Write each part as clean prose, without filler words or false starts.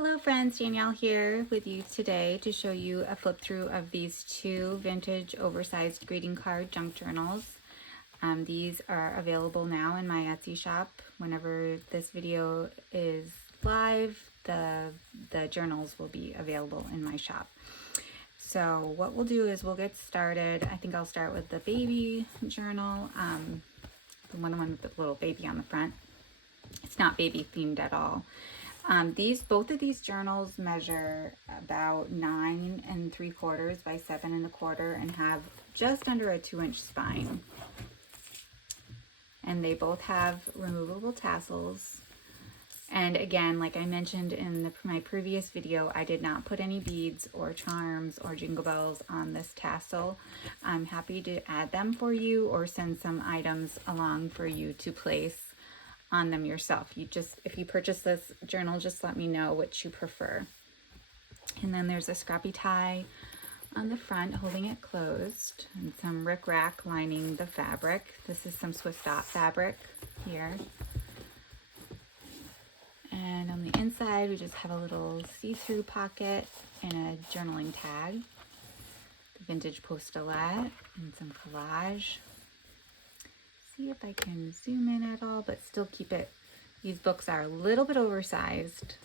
Hello friends, Danielle here with you today to show you a flip through of these two vintage oversized greeting card junk journals. These are available now in my Etsy shop. Whenever this video is live, the journals will be available in my shop. So what we'll do is we'll get started. I think I'll start with the baby journal, the one with the little baby on the front. It's not baby themed at all. Both of these journals measure about 9 3/4 by 7 1/4 and have just under a 2-inch spine. And they both have removable tassels. And again, like I mentioned in my previous video, I did not put any beads or charms or jingle bells on this tassel. I'm happy to add them for you or send some items along for you to place on them yourself. If you purchase this journal, just let me know which you prefer. And then there's a scrappy tie on the front holding it closed and some rickrack lining the fabric. This is some Swiss dot fabric here. And on the inside, we just have a little see-through pocket and a journaling tag, the vintage postulette, and some collage. See if I can zoom in at all, but still keep it. These books are a little bit oversized,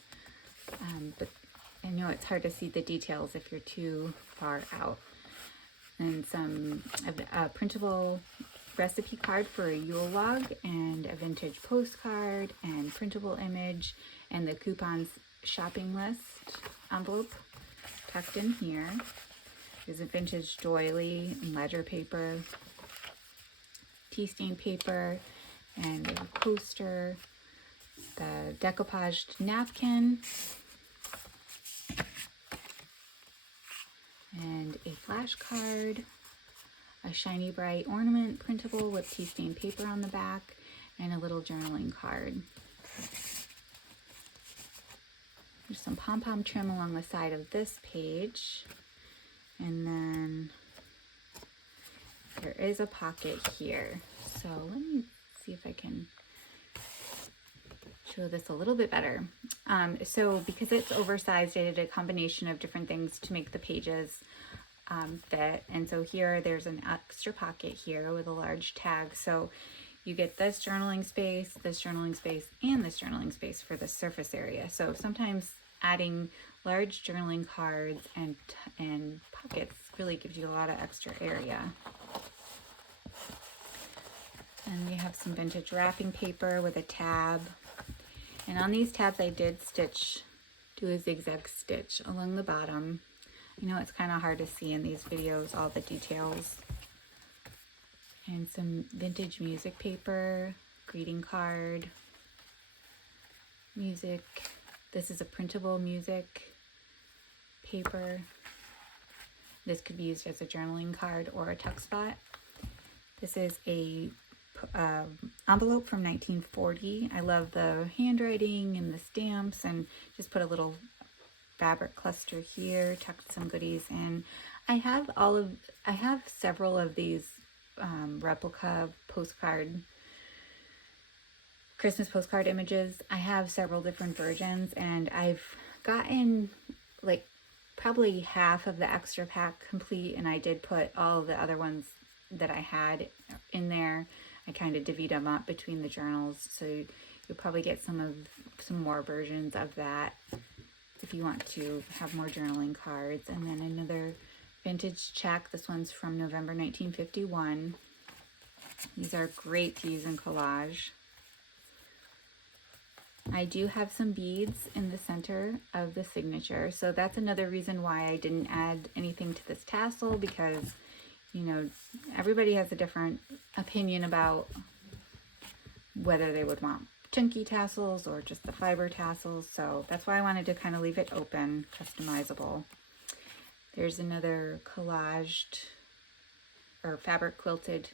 but I know it's hard to see the details if you're too far out. And a printable recipe card for a Yule log, and a vintage postcard and printable image, and the coupons shopping list envelope tucked in here. There's a vintage doily and ledger paper, tea stain paper, and a coaster, the decoupaged napkin, and a flashcard, a shiny bright ornament printable with tea stain paper on the back, and a little journaling card. There's some pom-pom trim along the side of this page, and then there is a pocket here. So let me see if I can show this a little bit better. So because it's oversized, I did a combination of different things to make the pages fit. And so here there's an extra pocket here with a large tag. So you get this journaling space, and this journaling space for the surface area. So sometimes adding large journaling cards and pockets really gives you a lot of extra area. And we have some vintage wrapping paper with a tab. And on these tabs I did do a zigzag stitch along the bottom. I know it's kind of hard to see in these videos, all the details. And some vintage music paper, greeting card, music. This is a printable music paper. This could be used as a journaling card or a tuck spot. This is a envelope from 1940. I love the handwriting and the stamps, and just put a little fabric cluster here, tucked some goodies in. I have several of these replica Christmas postcard images. I have several different versions, and I've gotten like probably half of the extra pack complete, and I did put all of the other ones that I had in there. I kind of divvied them up between the journals, so you'll probably get some more versions of that if you want to have more journaling cards. And then another vintage check. This one's from November 1951. These are great to use in collage. I do have some beads in the center of the signature, so that's another reason why I didn't add anything to this tassel, because you know, everybody has a different opinion about whether they would want chunky tassels or just the fiber tassels. So that's why I wanted to kind of leave it open, customizable. There's another collaged or fabric quilted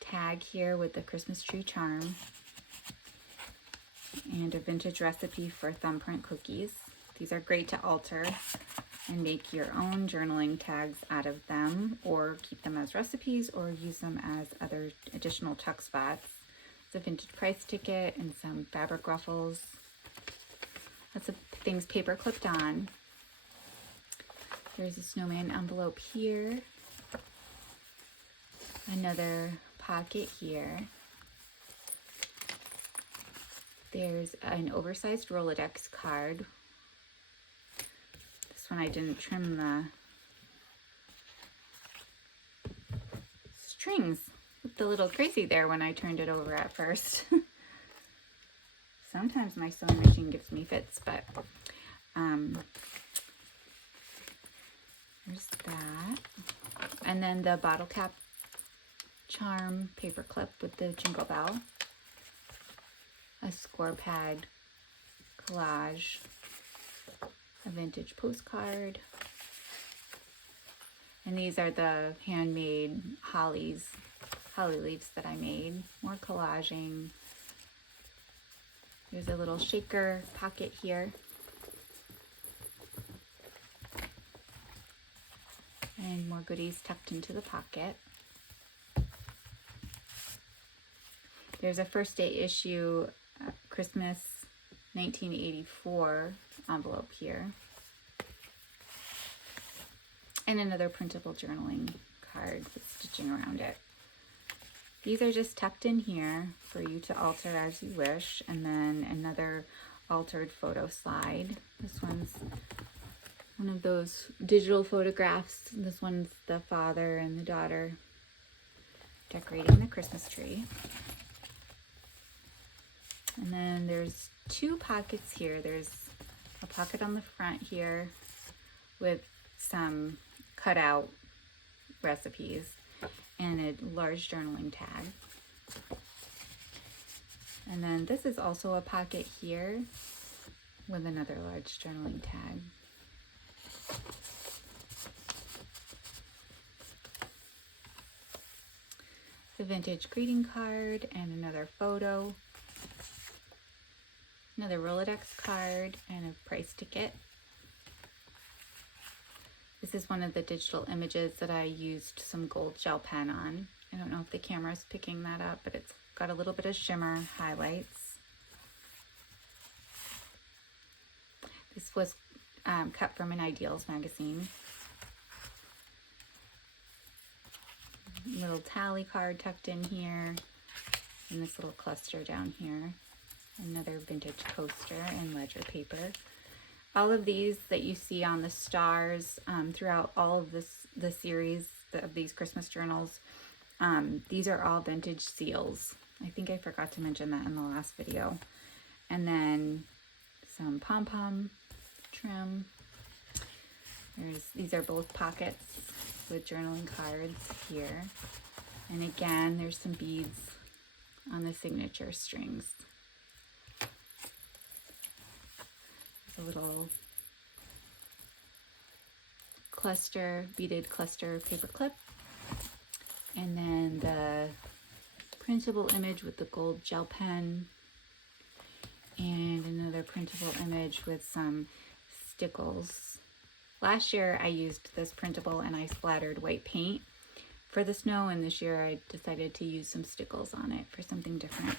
tag here with the Christmas tree charm, and a vintage recipe for thumbprint cookies. These are great to alter and make your own journaling tags out of them, or keep them as recipes, or use them as other additional tuck spots. It's a vintage price ticket and some fabric ruffles. That's a things paper clipped on. There's a snowman envelope here. Another pocket here. There's an oversized Rolodex card. This one I didn't trim the strings. Looked a little crazy there when I turned it over at first. Sometimes my sewing machine gives me fits, but there's that. And then the bottle cap charm paper clip with the jingle bell. A score pad collage. A vintage postcard. And these are the handmade holly leaves that I made. More collaging. There's a little shaker pocket here. And more goodies tucked into the pocket. There's a first day issue Christmas 1984 envelope here. And another printable journaling card with stitching around it. These are just tucked in here for you to alter as you wish. And then another altered photo slide. This one's one of those digital photographs. This one's the father and the daughter decorating the Christmas tree. And then there's two pockets here. There's a pocket on the front here with some cutout recipes and a large journaling tag. And then this is also a pocket here with another large journaling tag. The vintage greeting card and another photo. Another Rolodex card and a price ticket. This is one of the digital images that I used some gold gel pen on. I don't know if the camera's picking that up, but it's got a little bit of shimmer highlights. This was cut from an Ideals magazine. Little tally card tucked in here, and this little cluster down here. Another vintage coaster and ledger paper. All of these that you see on the stars throughout all of the series of these Christmas journals, these are all vintage seals. I think I forgot to mention that in the last video. And then some pom-pom trim. These are both pockets with journaling cards here. And again, there's some beads on the signature strings. A little beaded cluster paper clip, and then the printable image with the gold gel pen, and another printable image with some stickles. Last year I used this printable and I splattered white paint for the snow, and this year I decided to use some stickles on it for something different.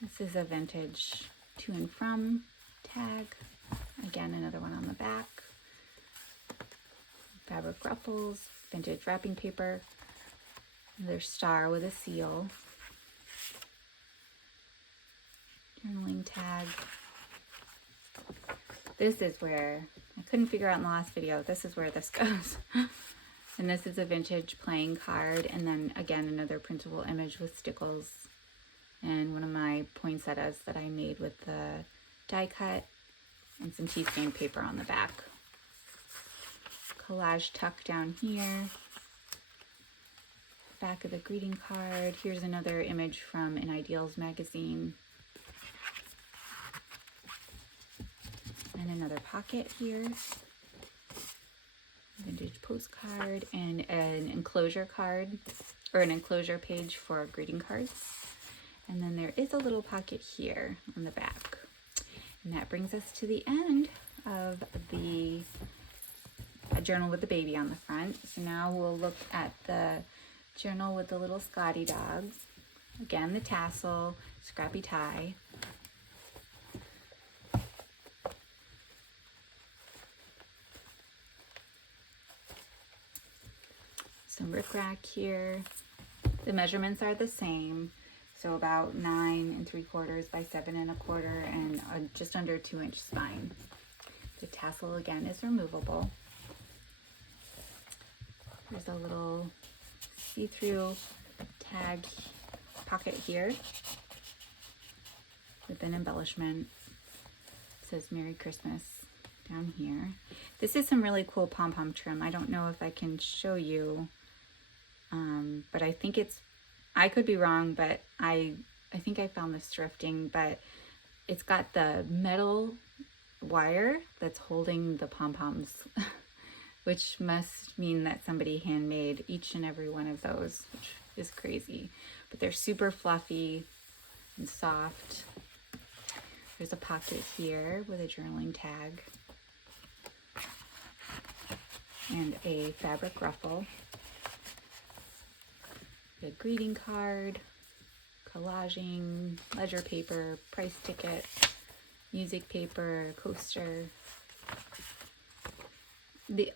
This is a vintage to and from tag. Again, another one on the back. Fabric ruffles, vintage wrapping paper. Another star with a seal. Journaling tag. This is where, I couldn't figure out in the last video, this is where this goes. And this is a vintage playing card, and then again another printable image with stickles. And one of my poinsettias that I made with the die cut, and some tea stained paper on the back. Collage tuck down here. Back of the greeting card. Here's another image from an Ideals magazine. And another pocket here. Vintage postcard and an enclosure card, or an enclosure page for greeting cards. And then there is a little pocket here on the back. And that brings us to the end of the journal with the baby on the front. So now we'll look at the journal with the little Scotty dogs. Again, the tassel, scrappy tie. Some rickrack here. The measurements are the same, so about 9 3/4 by 7 1/4, and just under 2-inch spine. The tassel again is removable. There's a little see-through tag pocket here with an embellishment. It says Merry Christmas down here. This is some really cool pom-pom trim. I don't know if I can show you, but I think it's, I could be wrong, but I think I found this thrifting, but it's got the metal wire that's holding the pom-poms, which must mean that somebody handmade each and every one of those, which is crazy. But they're super fluffy and soft. There's a pocket here with a journaling tag and a fabric ruffle. A greeting card, collaging, ledger paper, price ticket, music paper, coaster.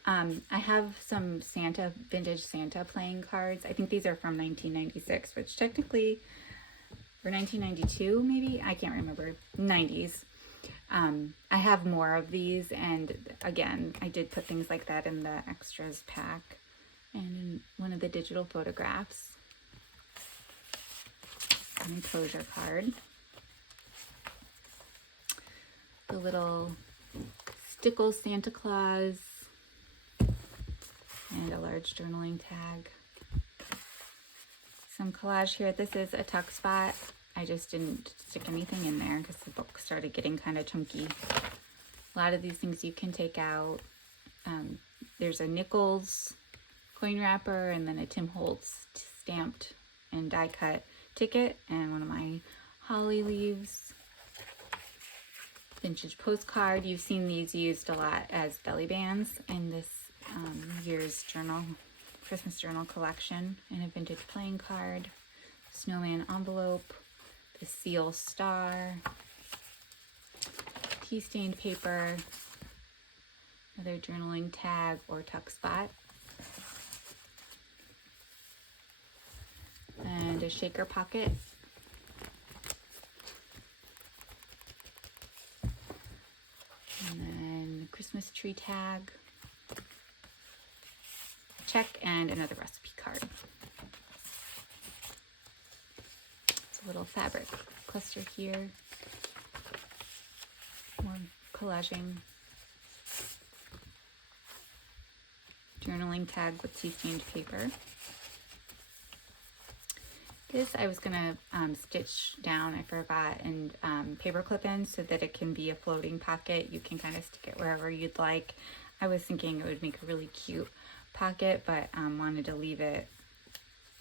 I have some vintage Santa playing cards. I think these are from 1996, which technically, or 1992 maybe, I can't remember, 90s. I have more of these, and again, I did put things like that in the extras pack and in one of the digital photographs. An enclosure card. The little stickle Santa Claus and a large journaling tag. Some collage here. This is a tuck spot. I just didn't stick anything in there because the book started getting kind of chunky. A lot of these things you can take out. There's a Nichols coin wrapper and then a Tim Holtz stamped and die cut ticket and one of my holly leaves. Vintage postcard. You've seen these used a lot as belly bands in this year's Christmas journal collection, and a vintage playing card, snowman envelope, the seal star, tea stained paper, another journaling tag or tuck spot, and a shaker pocket. And then Christmas tree tag, check, and another recipe card. It's a little fabric cluster here. More collaging. Journaling tag with tea stained paper. This I was gonna stitch down, I forgot, and paper clip in so that it can be a floating pocket. You can kind of stick it wherever you'd like. I was thinking it would make a really cute pocket, but wanted to leave it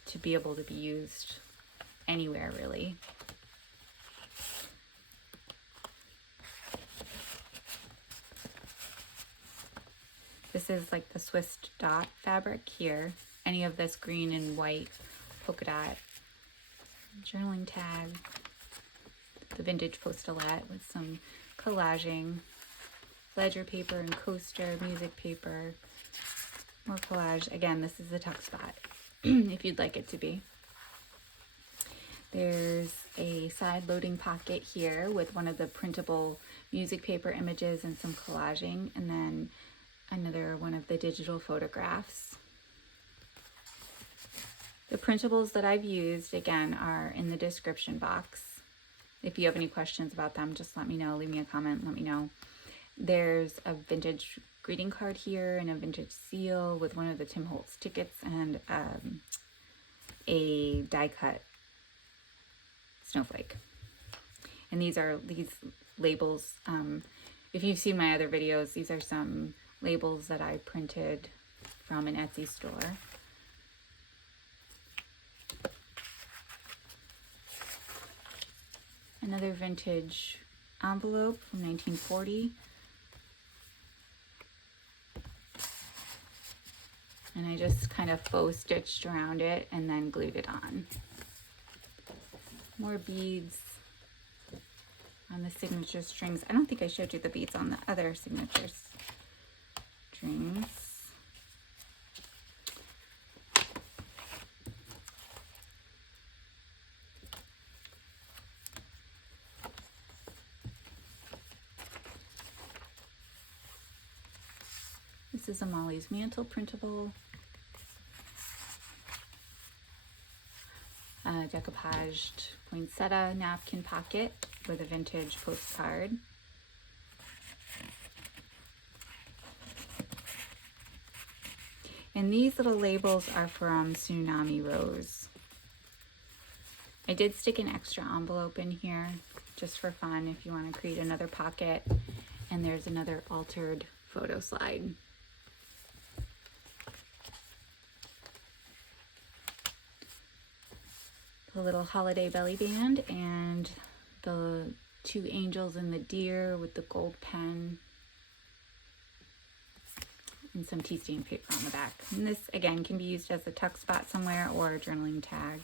to be able to be used anywhere really. This is like the Swiss dot fabric here. Any of this green and white polka dot. Journaling tag, the vintage postulette with some collaging, ledger paper and coaster, music paper, more collage. Again, this is a tuck spot if you'd like it to be. There's a side loading pocket here with one of the printable music paper images and some collaging, and then another one of the digital photographs. The printables that I've used, again, are in the description box. If you have any questions about them, just let me know. Leave me a comment, let me know. There's a vintage greeting card here and a vintage seal with one of the Tim Holtz tickets and a die cut snowflake. And these labels, if you've seen my other videos, these are some labels that I printed from an Etsy store. Another vintage envelope from 1940. And I just kind of faux stitched around it and then glued it on. More beads on the signature strings. I don't think I showed you the beads on the other signature strings. This is a MollysMantel printable. Decoupaged poinsettia napkin pocket with a vintage postcard. And these little labels are from TsunamiRose. I did stick an extra envelope in here just for fun if you want to create another pocket. And there's another altered photo slide. The little holiday belly band and the two angels and the deer with the gold pen and some tea stain paper on the back. And this again can be used as a tuck spot somewhere or a journaling tag.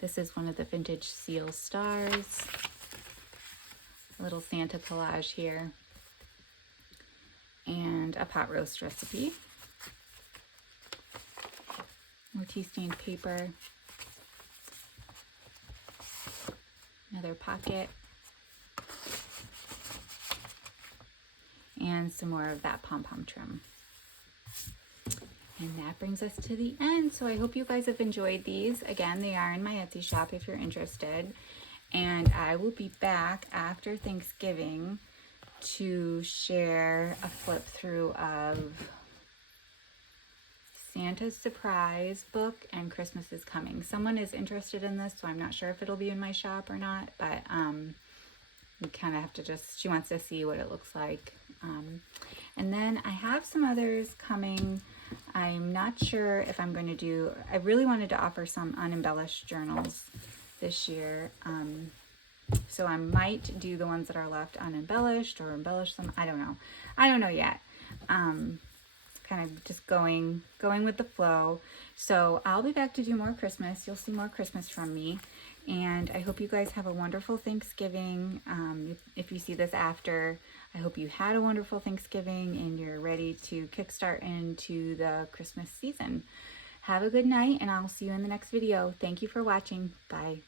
This is one of the vintage seal stars. A little Santa collage here. And a pot roast recipe. More tea stained paper. Another pocket, and some more of that pom-pom trim. And that brings us to the end. So I hope you guys have enjoyed these. Again, they are in my Etsy shop if you're interested. And I will be back after Thanksgiving to share a flip through of Santa's Surprise book and Christmas is Coming. Someone is interested in this, so I'm not sure if it'll be in my shop or not, but we kind of have to just, she wants to see what it looks like. And then I have some others coming. I'm not sure if I'm going to do, I really wanted to offer some unembellished journals this year. So I might do the ones that are left unembellished or embellish them. I don't know. I don't know yet. Kind of just going with the flow. So I'll be back to do more Christmas. You'll see more Christmas from me. And I hope you guys have a wonderful Thanksgiving. If you see this after, I hope you had a wonderful Thanksgiving and you're ready to kickstart into the Christmas season. Have a good night and I'll see you in the next video. Thank you for watching. Bye.